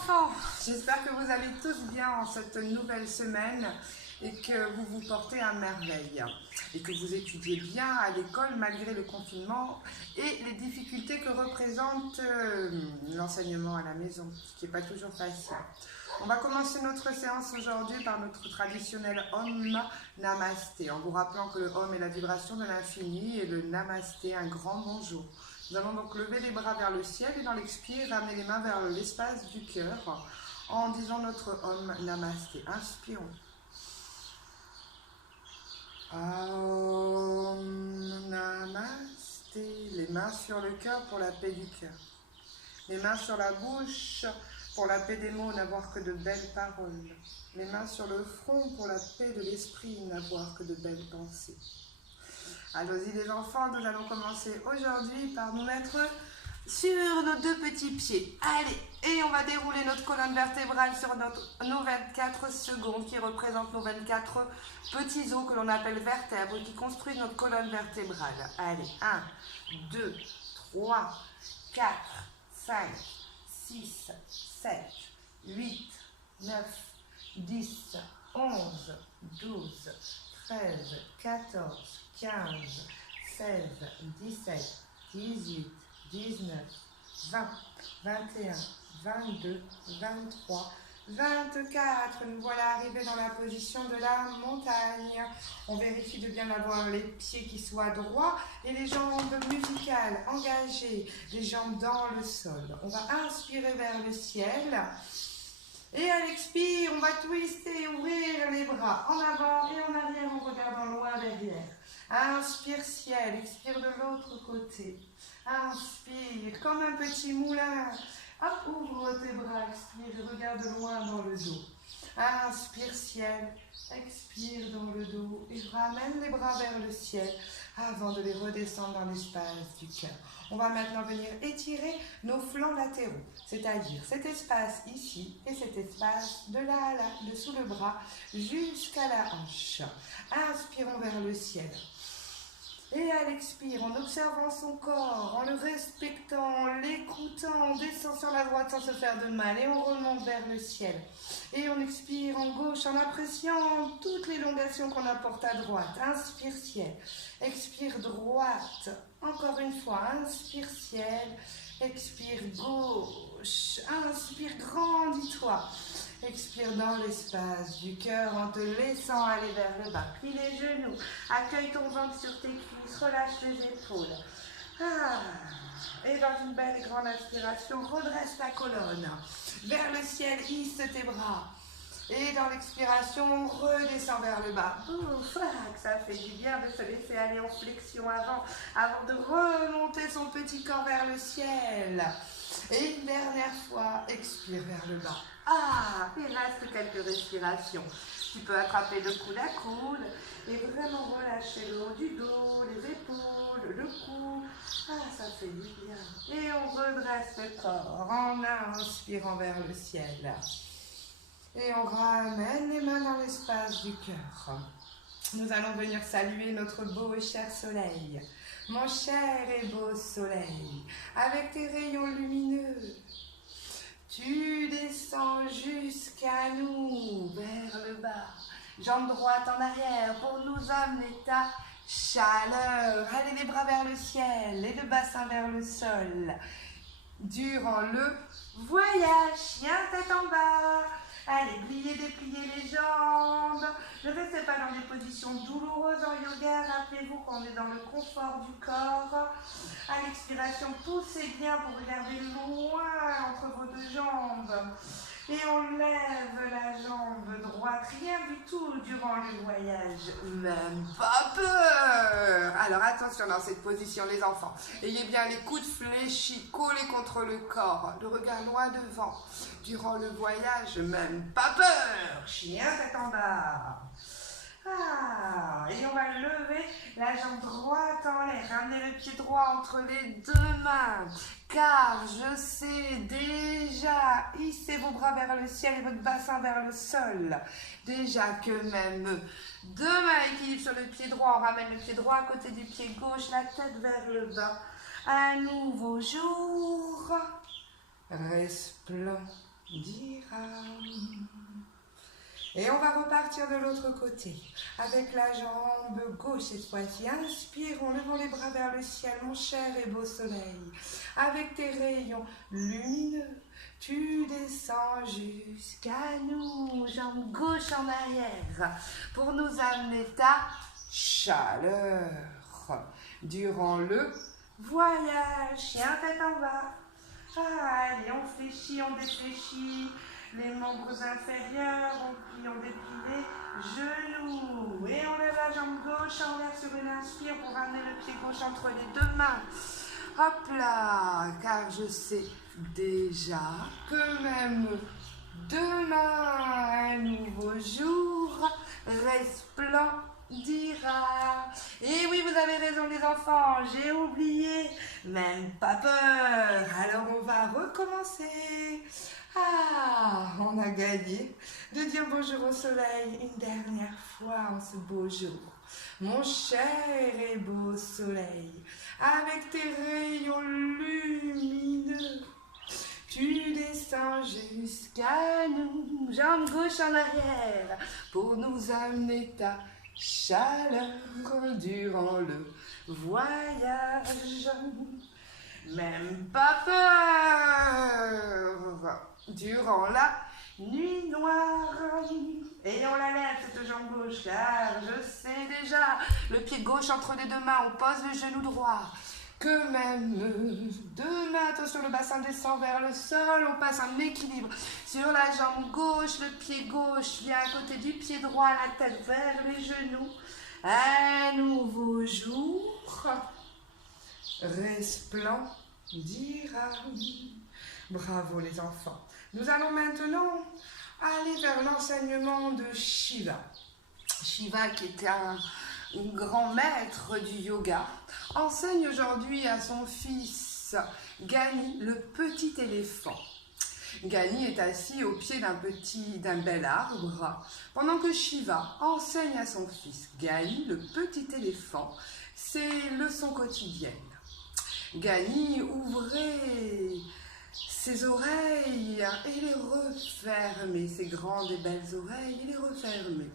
enfants, j'espère que vous allez tous bien en cette nouvelle semaine et que vous vous portez à merveille et que vous étudiez bien à l'école malgré le confinement et les difficultés que représente l'enseignement à la maison, ce qui n'est pas toujours facile. On va commencer notre séance aujourd'hui par notre traditionnel Om Namasté, en vous rappelant que le Om est la vibration de l'infini et le Namasté un grand bonjour. Nous allons donc lever les bras vers le ciel et dans l'expire, ramener les mains vers l'espace du cœur en disant notre Om Namasté. Inspirons. Om Namasté. Les mains sur le cœur pour la paix du cœur. Les mains sur la bouche pour la paix des mots, n'avoir que de belles paroles. Les mains sur le front pour la paix de l'esprit, n'avoir que de belles pensées. Allons-y les enfants, nous allons commencer aujourd'hui par nous mettre sur nos deux petits pieds. Allez, et on va dérouler notre colonne vertébrale sur nos 24 secondes qui représentent nos 24 petits os que l'on appelle vertèbres qui construisent notre colonne vertébrale. Allez, 1, 2, 3, 4, 5, 6, 7, 8, 9, 10, 11, 12, 13, 14, 15, 16, 17, 18, 19, 20, 21, 22, 23, 24. Nous voilà arrivés dans la position de la montagne. On vérifie de bien avoir les pieds qui soient droits et les jambes musicales engagées, les jambes dans le sol. On va inspirer vers le ciel. Et à l'expire, on va twister, ouvrir les bras en avant et en arrière en regardant loin derrière. Inspire ciel, expire de l'autre côté. Inspire comme un petit moulin. Hop, ouvre tes bras, expire, regarde loin dans le dos. Inspire ciel, expire dans le dos et ramène les bras vers le ciel avant de les redescendre dans l'espace du cœur. On va maintenant venir étirer nos flancs latéraux, c'est-à-dire cet espace ici et cet espace de là à là, de sous le bras jusqu'à la hanche. Inspirons vers le ciel. Et à l'expire, en observant son corps, en le respectant, en l'écoutant, on descend sur la droite sans se faire de mal et on remonte vers le ciel. Et on expire en gauche en appréciant toute l'élongation qu'on apporte à droite. Inspire ciel, expire droite. Encore une fois, inspire ciel, expire gauche. Inspire, grandis-toi. Expire dans l'espace du cœur en te laissant aller vers le bas. Plie les genoux, accueille ton ventre sur tes cuisses, relâche les épaules. Et dans une belle et grande inspiration, redresse ta colonne. Vers le ciel, hisse tes bras. Et dans l'expiration, redescends vers le bas. Ouf, ça fait du bien de se laisser aller en flexion avant de remonter son petit corps vers le ciel. Et une dernière fois, expire vers le bas. Il reste quelques respirations. Tu peux attraper de coude à coude et vraiment relâcher le haut du dos, les épaules, le cou. Ça fait du bien. Et on redresse le corps en inspirant vers le ciel. Et on ramène les mains dans l'espace du cœur. Nous allons venir saluer notre beau et cher soleil. Mon cher et beau soleil, avec tes rayons lumineux, tu descends jusqu'à nous, vers le bas. Jambes droites en arrière pour nous amener ta chaleur. Allez, les bras vers le ciel et le bassin vers le sol. Durant le voyage, chien tête en bas. Allez, pliez, dépliez les jambes. Ne restez pas dans des positions douloureuses en yoga. Rappelez-vous qu'on est dans le confort du corps. À l'expiration, poussez bien pour regarder loin entre vos deux jambes. Et on lève la jambe droite, rien du tout durant le voyage, même pas peur. Alors attention dans cette position les enfants, ayez bien les coudes fléchis, collés contre le corps, le regard loin devant. Durant le voyage, même pas peur, chien tête en bas. Et on va lever la jambe droite en l'air, ramener le pied droit entre les deux mains, car je sais déjà, hissez vos bras vers le ciel et votre bassin vers le sol. Déjà que même deux mains équilibrent sur le pied droit, on ramène le pied droit à côté du pied gauche, la tête vers le bas. Un nouveau jour resplendissant. dira. Et on va repartir de l'autre côté, avec la jambe gauche cette fois-ci. Inspirons, levons les bras vers le ciel, mon cher et beau soleil. Avec tes rayons lumineux, tu descends jusqu'à nous, jambe gauche en arrière, pour nous amener ta chaleur. Durant le voyage, chien tête en bas. Allez, on fléchit, on défléchit. Les membres inférieurs, on plie, on déplie les genoux. Et on lève la jambe gauche en l'air sur une inspire pour ramener le pied gauche entre les deux mains. Hop là, car je sais déjà que même demain, un nouveau jour resplendira. Et oui, vous avez raison les enfants, j'ai oublié. Même pas peur. Alors on va recommencer. Ah, on a gagné de dire bonjour au soleil une dernière fois en ce beau jour. Mon cher et beau soleil, avec tes rayons lumineux, tu descends jusqu'à nous, jambe gauche en arrière, pour nous amener ta chaleur durant le voyage. Même pas peur. Durant la nuit noire. Et on la lève cette jambe gauche car je sais déjà, le pied gauche entre les deux mains, on pose le genou droit. Que même deux mains, attention, le bassin descend vers le sol, on passe un équilibre sur la jambe gauche, le pied gauche vient à côté du pied droit, la tête vers les genoux. Un nouveau jour resplendira. Bravo les enfants. Nous allons maintenant aller vers l'enseignement de Shiva. Shiva, qui est un grand maître du yoga, enseigne aujourd'hui à son fils Gani, le petit éléphant. Gani est assis au pied d'un bel arbre, pendant que Shiva enseigne à son fils Gani, le petit éléphant, ses leçons quotidiennes. Gani ouvrait ses oreilles et les refermait, ses grandes et belles oreilles et les refermait.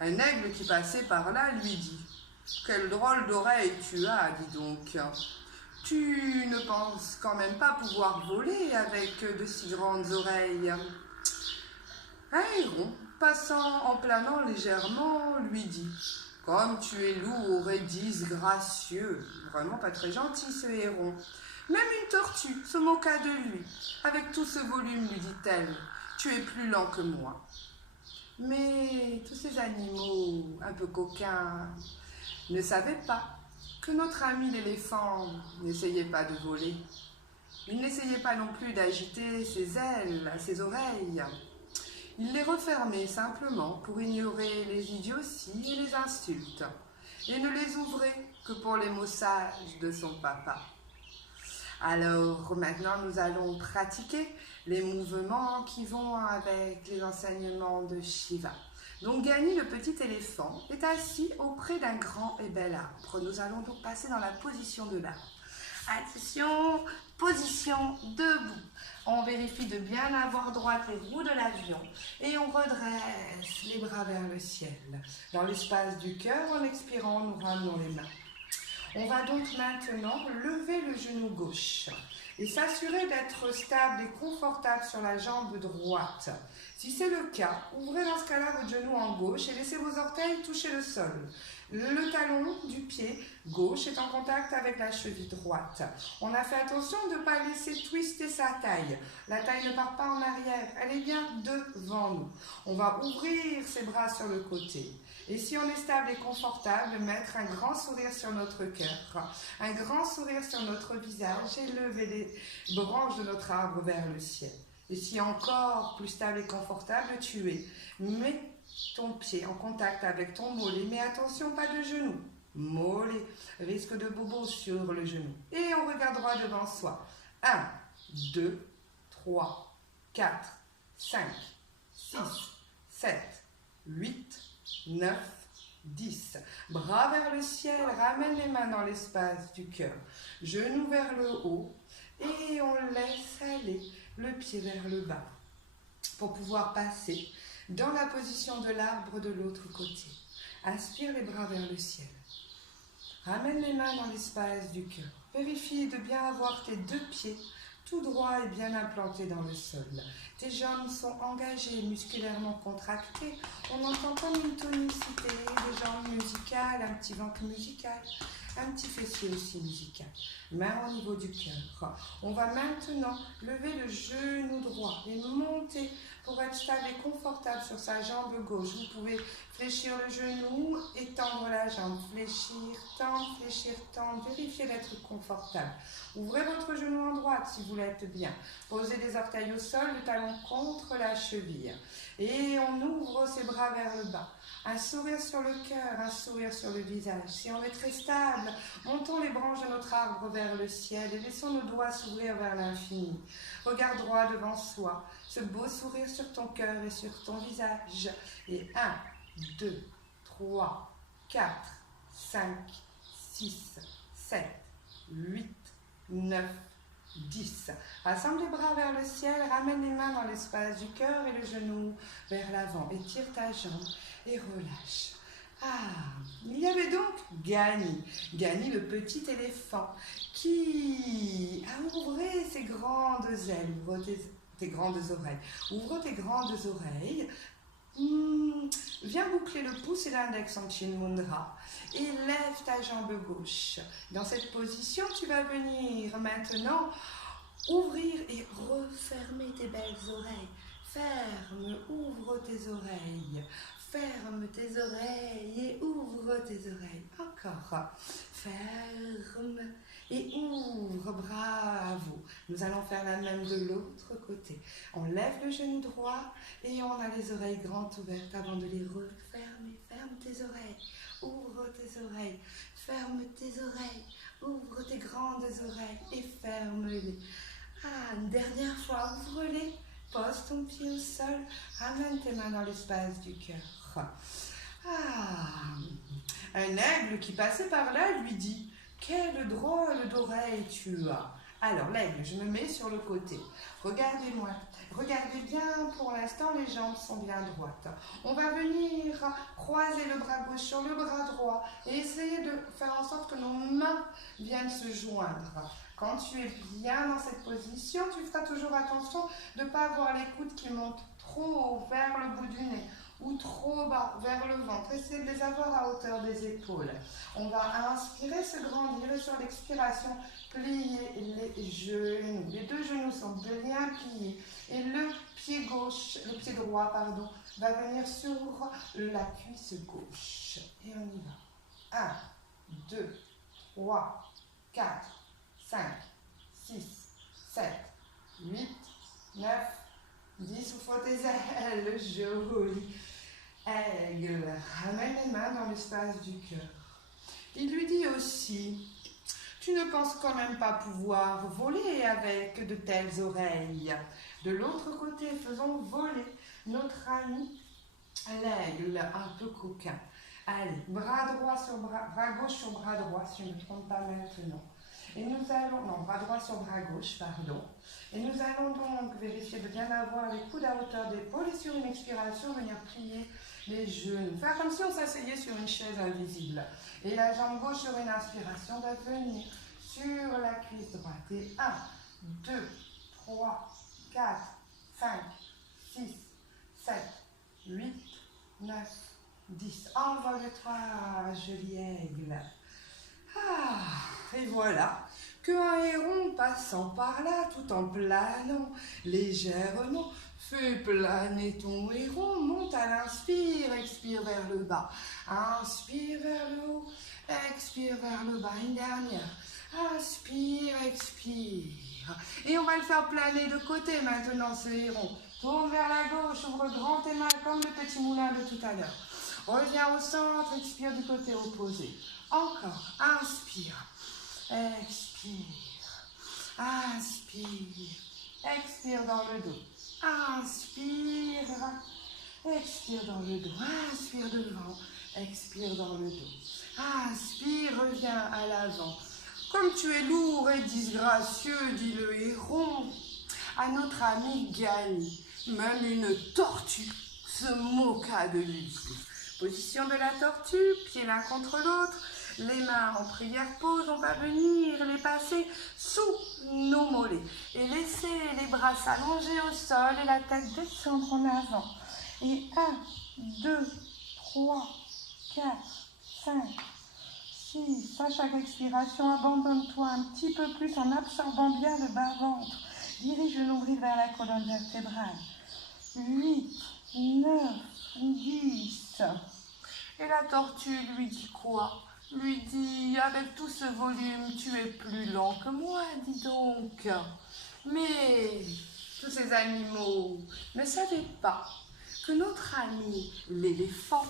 Un aigle qui passait par là lui dit « Quelle drôle d'oreille tu as, dis donc. Tu ne penses quand même pas pouvoir voler avec de si grandes oreilles. » Un héron, passant en planant légèrement, lui dit « Comme tu es lourd et disgracieux. » Vraiment pas très gentil ce héron. Même une tortue se moqua de lui. « Avec tout ce volume, lui dit-elle, tu es plus lent que moi. » Mais tous ces animaux un peu coquins ne savaient pas que notre ami l'éléphant n'essayait pas de voler. Il n'essayait pas non plus d'agiter ses ailes, ses oreilles. Il les refermait simplement pour ignorer les idioties et les insultes, et ne les ouvrait que pour les mots sages de son papa. Alors maintenant nous allons pratiquer les mouvements qui vont avec les enseignements de Shiva. Donc Gani, le petit éléphant, est assis auprès d'un grand et bel arbre. Nous allons donc passer dans la position de l'arbre. Attention, position debout. On vérifie de bien avoir droite les roues de l'avion et on redresse les bras vers le ciel. Dans l'espace du cœur, en expirant, nous ramenons les mains. On va donc maintenant lever le genou gauche et s'assurer d'être stable et confortable sur la jambe droite. Si c'est le cas, ouvrez dans ce cas-là votre genou en gauche et laissez vos orteils toucher le sol. Le talon du pied gauche est en contact avec la cheville droite. On a fait attention de ne pas laisser twister sa taille. La taille ne part pas en arrière, elle est bien devant nous. On va ouvrir ses bras sur le côté. Et si on est stable et confortable, mettre un grand sourire sur notre cœur, un grand sourire sur notre visage et lever les branches de notre arbre vers le ciel. Et si encore plus stable et confortable, tu es. Mets ton pied en contact avec ton mollet, mais attention, pas de genou. Mollet, risque de bobo sur le genou. Et on regarde droit devant soi. 1, 2, 3, 4, 5, 6, 7, 8, 9, 10. Bras vers le ciel, ramène les mains dans l'espace du cœur. Genoux vers le haut et on laisse aller le pied vers le bas. pour pouvoir passer dans la position de l'arbre de l'autre côté. Inspire les bras vers le ciel. Ramène les mains dans l'espace du cœur. Vérifie de bien avoir tes deux pieds tout droit et bien implantés dans le sol. Tes jambes sont engagées, musculairement contractées. On entend comme une tonicité, des jambes musicales, un petit ventre musical, un petit fessier aussi musical. Main au niveau du cœur. On va maintenant lever le genou droit et monter pour être stable et confortable sur sa jambe gauche. Vous pouvez fléchir le genou et tendre la jambe. Fléchir, tendre. Vérifiez d'être confortable. Ouvrez votre genou en droite si vous l'êtes bien. Posez les orteils au sol, le talon contre la cheville. Et on ouvre ses bras vers le bas. Un sourire sur le cœur, un sourire sur le visage. Si on est très stable, montons les branches de notre arbre vers le ciel et laissons nos doigts s'ouvrir vers l'infini. Regard droit devant soi, ce beau sourire sur ton cœur et sur ton visage. Et 1, 2, 3, 4, 5, 6, 7, 8, 9, 10. Rassemble les bras vers le ciel, ramène les mains dans l'espace du cœur et le genou vers l'avant. Étire ta jambe et relâche. Il y avait donc Gani le petit éléphant qui a ouvré ses grandes ailes, ouvre tes grandes oreilles. Ouvre tes grandes oreilles. Viens boucler le pouce et l'index en Chin Mudra et lève ta jambe gauche. Dans cette position, tu vas venir maintenant ouvrir et refermer tes belles oreilles. Ferme, ouvre tes oreilles. Ferme tes oreilles et ouvre tes oreilles. Encore. Ferme et ouvre. Bravo. Nous allons faire la même de l'autre côté. On lève le genou droit et on a les oreilles grandes ouvertes avant de les refermer. Ferme tes oreilles. Ouvre tes oreilles. Ferme tes oreilles. Ouvre tes grandes oreilles et ferme-les. Une dernière fois, ouvre-les. Pose ton pied au sol, ramène tes mains dans l'espace du cœur. Un aigle qui passait par là lui dit « Quelle drôle d'oreille tu as !» Alors l'aigle, je me mets sur le côté. Regardez-moi. Regardez bien, pour l'instant, les jambes sont bien droites. On va venir croiser le bras gauche sur le bras droit et essayer de faire en sorte que nos mains viennent se joindre. Quand tu es bien dans cette position, tu feras toujours attention de ne pas avoir les coudes qui montent trop haut vers le bout du nez ou trop bas vers le ventre. Essayez de les avoir à hauteur des épaules. On va inspirer, se grandir et sur l'expiration, plier les genoux. Les deux genoux sont bien pliés et le pied droit, va venir sur la cuisse gauche. Et on y va. 1, 2, 3, 4, 5, 6, 7, 8, 9, 10. Ouvre tes ailes, joli aigle. Ramène les mains dans l'espace du cœur. Il lui dit aussi, tu ne penses quand même pas pouvoir voler avec de telles oreilles. De l'autre côté, faisons voler notre ami l'aigle, un peu coquin. Allez, bras gauche sur bras droit, si je ne me trompe pas maintenant. Et nous allons, bras droit sur bras gauche, pardon. Et nous allons donc vérifier de bien avoir les coudes à hauteur d'épaule et sur une expiration, venir plier les genoux. Faire comme si on s'asseyait sur une chaise invisible. Et la jambe gauche sur une inspiration va venir sur la cuisse droite. Et 1, 2, 3, 4, 5, 6, 7, 8, 9, 10. Envole-toi, joli aigle. Et voilà qu'un héron passant par là, tout en planant légèrement, fait planer ton héron, monte à l'inspire, expire vers le bas, inspire vers le haut, expire vers le bas, une dernière, inspire, expire, et on va le faire planer de côté maintenant ce héron, tourne vers la gauche, ouvre grand tes mains comme le petit moulin de tout à l'heure, reviens au centre, expire du côté opposé, encore, inspire, expire, inspire, expire dans le dos, inspire, expire dans le dos, inspire devant, expire dans le dos, inspire, reviens à l'avant. Comme tu es lourd et disgracieux, dit le héron à notre ami Gani. Même une tortue se moqua de lui. Position de la tortue, pieds l'un contre l'autre, les mains en prière pose, on va venir les passer sous nos mollets et laisser les bras s'allonger au sol et la tête descendre en avant. Et 1, 2, 3, 4, 5, 6. À chaque expiration, abandonne-toi un petit peu plus en absorbant bien le bas-ventre. Dirige le nombril vers la colonne vertébrale. 8, 9, 10. Et la tortue lui dit quoi? Lui dit, avec tout ce volume, tu es plus lent que moi, dis donc. Mais tous ces animaux ne savaient pas que notre ami l'éléphant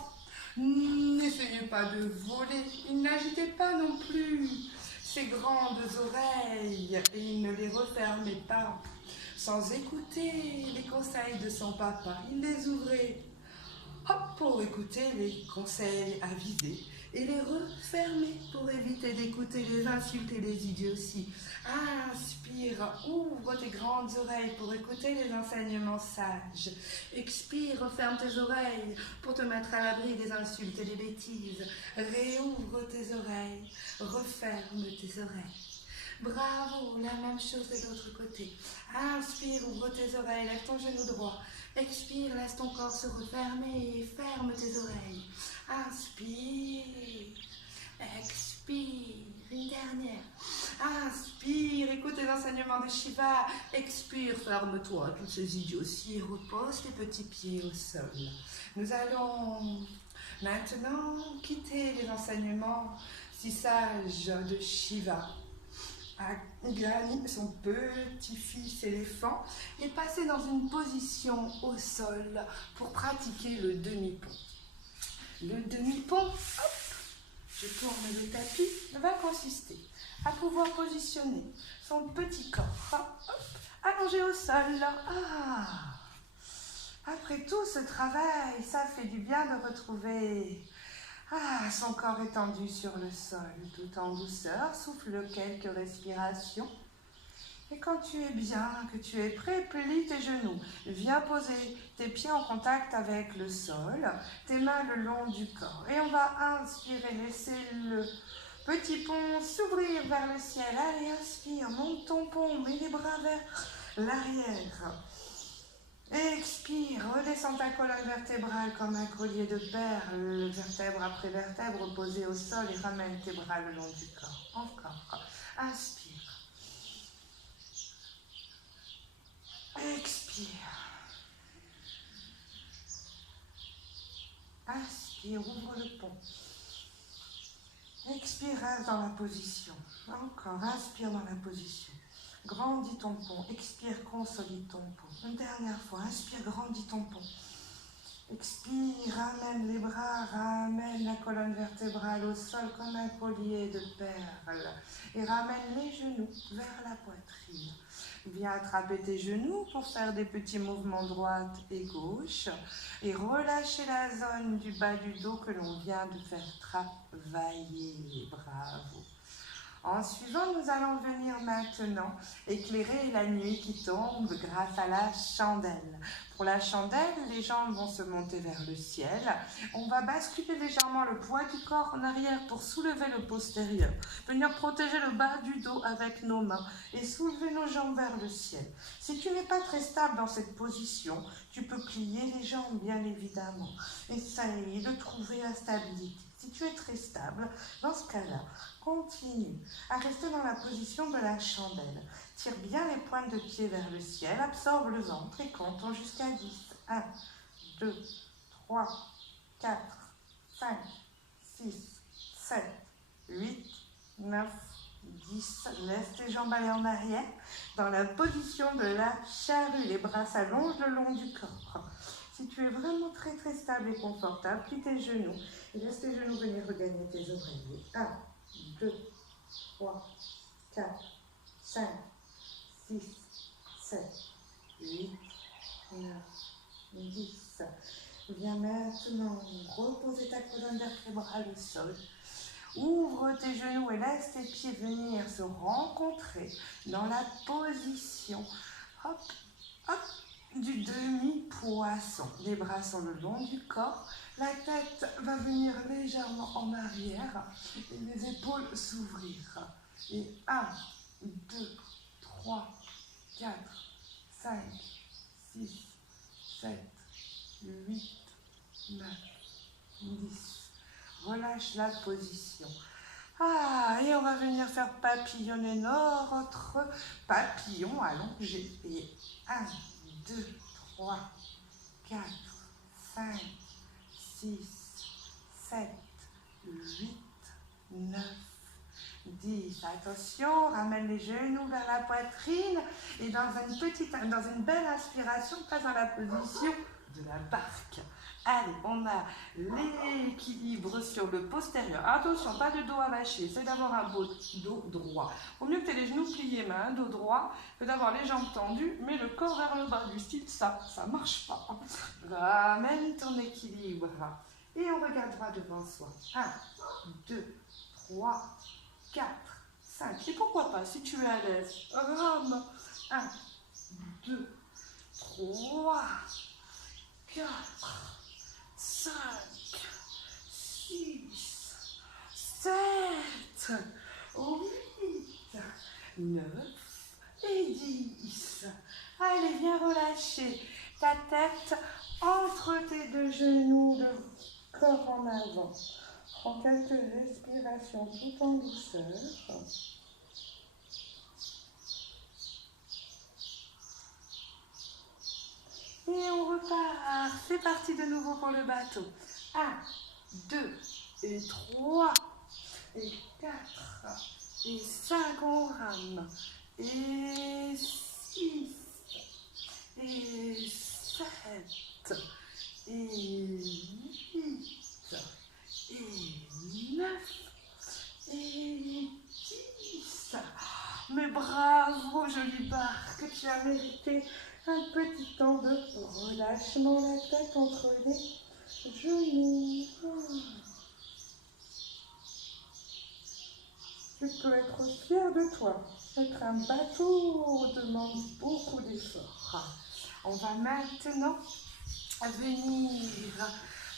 n'essayait pas de voler. Il n'agitait pas non plus ses grandes oreilles et il ne les refermait pas. Sans écouter les conseils de son papa, il les ouvrait pour écouter les conseils avisés et les refermer pour éviter d'écouter les insultes et les idioties. Inspire, ouvre tes grandes oreilles pour écouter les enseignements sages. Expire, referme tes oreilles pour te mettre à l'abri des insultes et des bêtises. Réouvre tes oreilles, referme tes oreilles. Bravo, la même chose de l'autre côté. Inspire, ouvre tes oreilles, lève ton genou droit. Expire, laisse ton corps se refermer et ferme tes oreilles. Inspire, expire, une dernière. Inspire, écoute les enseignements de Shiva. Expire, ferme-toi, tous ces idioties, repose tes petits pieds au sol. Nous allons maintenant quitter les enseignements si sages de Shiva. Agni, son petit-fils éléphant, est passé dans une position au sol pour pratiquer le demi-pont. Le demi-pont, hop, je tourne le tapis, va consister à pouvoir positionner son petit corps, hop, allongé au sol. Après tout ce travail, ça fait du bien de retrouver son corps étendu sur le sol, tout en douceur, souffle quelques respirations. Et quand tu es bien, que tu es prêt, plie tes genoux. Viens poser tes pieds en contact avec le sol, tes mains le long du corps. Et on va inspirer, laisser le petit pont s'ouvrir vers le ciel. Allez, inspire, monte ton pont, mets les bras vers l'arrière. Expire, redescends ta colonne vertébrale comme un collier de perles, vertèbre après vertèbre posée au sol et ramène tes bras le long du corps. Encore. Inspire. Expire. Inspire, ouvre le pont. Expire, reste dans la position. Encore, inspire dans la position. Grandis ton pont, expire, consolide ton pont. Une dernière fois, inspire, grandis ton pont. Expire, ramène les bras, ramène la colonne vertébrale au sol comme un collier de perles. Et ramène les genoux vers la poitrine. Viens attraper tes genoux pour faire des petits mouvements droite et gauche. Et relâcher la zone du bas du dos que l'on vient de faire travailler. Bravo. En suivant, nous allons venir maintenant éclairer la nuit qui tombe grâce à la chandelle. Pour la chandelle, les jambes vont se monter vers le ciel. On va basculer légèrement le poids du corps en arrière pour soulever le postérieur. Venir protéger le bas du dos avec nos mains et soulever nos jambes vers le ciel. Si tu n'es pas très stable dans cette position, tu peux plier les jambes bien évidemment. Essaye de trouver la stabilité. Si tu es très stable, dans ce cas-là, continue à rester dans la position de la chandelle. Tire bien les pointes de pied vers le ciel, absorbe le ventre et comptons jusqu'à 10. 1, 2, 3, 4, 5, 6, 7, 8, 9, 10. Laisse tes jambes aller en arrière dans la position de la charrue. Les bras s'allongent le long du corps. Si tu es vraiment très très stable et confortable, plie tes genoux et laisse tes genoux venir regagner tes oreillers. 1, 2, 3, 4, 5, 6, 7, 8, 9, 10. Viens maintenant reposer ta colonne vertébrale au sol. Ouvre tes genoux et laisse tes pieds venir se rencontrer dans la position. Hop, hop. du demi-poisson. Les bras sont le long du corps. La tête va venir légèrement en arrière et les épaules s'ouvrir. Et 1, 2, 3, 4, 5, 6, 7, 8, 9, 10. Relâche la position. Et on va venir faire papillonner notre papillon allongé. Et 1, 2, 3, 4, 5, 6, 7, 8, 9, 10. Attention, ramène les genoux vers la poitrine et dans une belle inspiration, passe dans la position de la barque. Allez, on a l'équilibre sur le postérieur. Attention, pas de dos avaché, c'est d'avoir un beau dos droit. Au mieux que tu aies les genoux pliés, mais un dos droit, que d'avoir les jambes tendues, mais le corps vers le bas, du style ça marche pas. Ramène ton équilibre. Et on regarde droit devant soi. 1, 2, 3, 4, 5. Et pourquoi pas, si tu es à l'aise, rame. 1, 2, 3, 4, 5, 6, 7, 8, 9 et 10. Allez, viens relâcher ta tête entre tes deux genoux, le corps en avant. Prends quelques respirations tout en douceur. Et on repart. C'est parti de nouveau pour le bateau. 1, 2 et 3 et 4 et 5, on rame. Et 6 et 7 et 8 et 9 et 10. Mais bravo, jolie barque, tu as mérité un petit temps de relâchement, la tête entre les genoux. Tu peux être fier de toi. Être un bateau demande beaucoup d'efforts. On va maintenant venir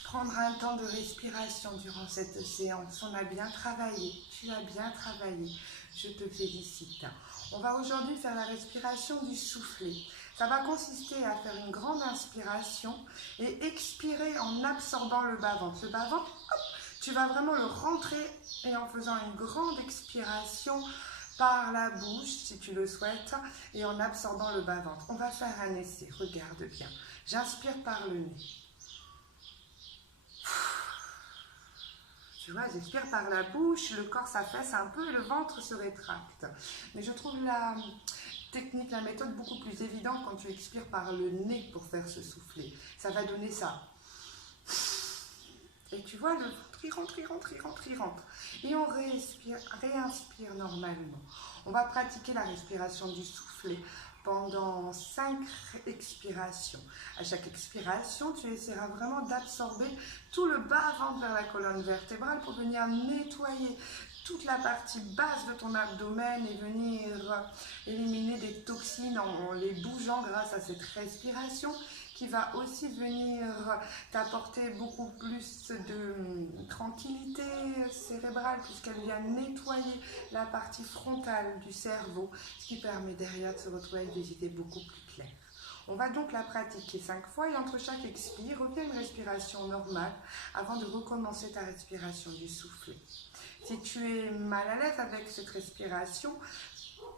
prendre un temps de respiration durant cette séance. On a bien travaillé. Tu as bien travaillé. Je te félicite. On va aujourd'hui faire la respiration du soufflet. Ça va consister à faire une grande inspiration et expirer en absorbant le bas-ventre. Le bas-ventre, tu vas vraiment le rentrer et en faisant une grande expiration par la bouche, si tu le souhaites, et en absorbant le bas-ventre. On va faire un essai, regarde bien. J'inspire par le nez. Tu vois, j'expire par la bouche, le corps s'affaisse un peu et le ventre se rétracte. Mais je trouve la technique, la méthode beaucoup plus évidente quand tu expires par le nez pour faire ce soufflet. Ça va donner ça. Et tu vois, le ventre, il rentre, il rentre, il rentre, il rentre. Et on réinspire normalement. On va pratiquer la respiration du soufflet pendant 5 expirations. À chaque expiration, tu essaieras vraiment d'absorber tout le bas-ventre vers la colonne vertébrale pour venir nettoyer toute la partie basse de ton abdomen et venir éliminer des toxines en les bougeant grâce à cette respiration qui va aussi venir t'apporter beaucoup plus de tranquillité cérébrale puisqu'elle vient nettoyer la partie frontale du cerveau, ce qui permet derrière de se retrouver avec des idées beaucoup plus claires. On va donc la pratiquer 5 fois et entre chaque expire, reviens une respiration normale avant de recommencer ta respiration du soufflet. Si tu es mal à l'aise avec cette respiration,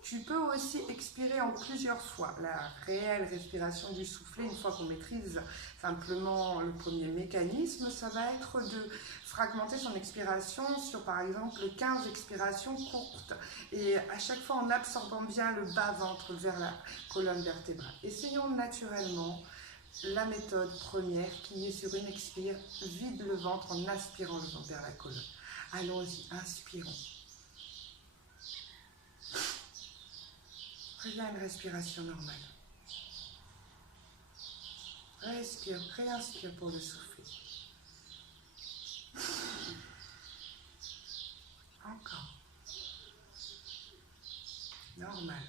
tu peux aussi expirer en plusieurs fois. La réelle respiration du soufflet, une fois qu'on maîtrise simplement le premier mécanisme, ça va être de fragmenter son expiration sur par exemple 15 expirations courtes et à chaque fois en absorbant bien le bas-ventre vers la colonne vertébrale. Essayons naturellement la méthode première qui est sur une expire, vide le ventre en aspirant le ventre vers la colonne. Allons-y, inspirons. Reviens à une respiration normale. Respire, réinspire pour le souffler. Encore. Normal.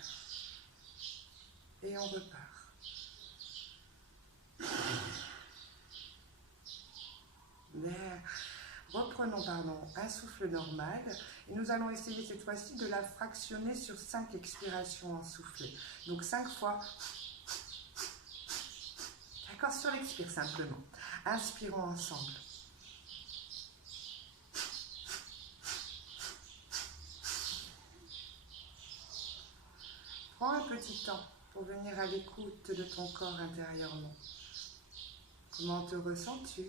Et on repart. reprenons un souffle normal et nous allons essayer cette fois-ci de la fractionner sur 5 expirations en soufflé. Donc 5 fois. D'accord, sur l'expire simplement. Inspirons ensemble. Prends un petit temps pour venir à l'écoute de ton corps intérieurement. Comment te ressens-tu?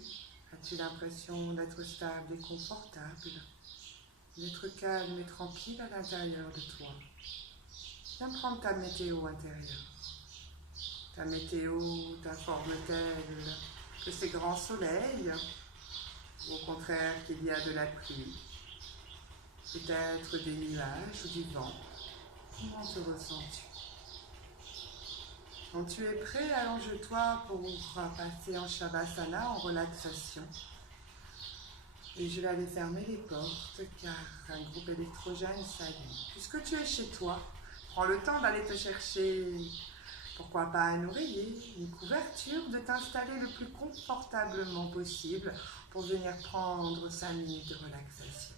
As-tu l'impression d'être stable et confortable, d'être calme et tranquille à l'intérieur de toi? Viens prendre ta météo intérieure. Ta météo t'informe-t-elle que c'est grand soleil ou au contraire qu'il y a de la pluie? Peut-être des nuages ou du vent? Comment te ressens-tu? Quand tu es prêt, allonge-toi pour passer en Shavasana, en relaxation. Et je vais aller fermer les portes car un groupe électrogène s'allume. Puisque tu es chez toi, prends le temps d'aller te chercher, pourquoi pas un oreiller, une couverture, de t'installer le plus confortablement possible pour venir prendre 5 minutes de relaxation.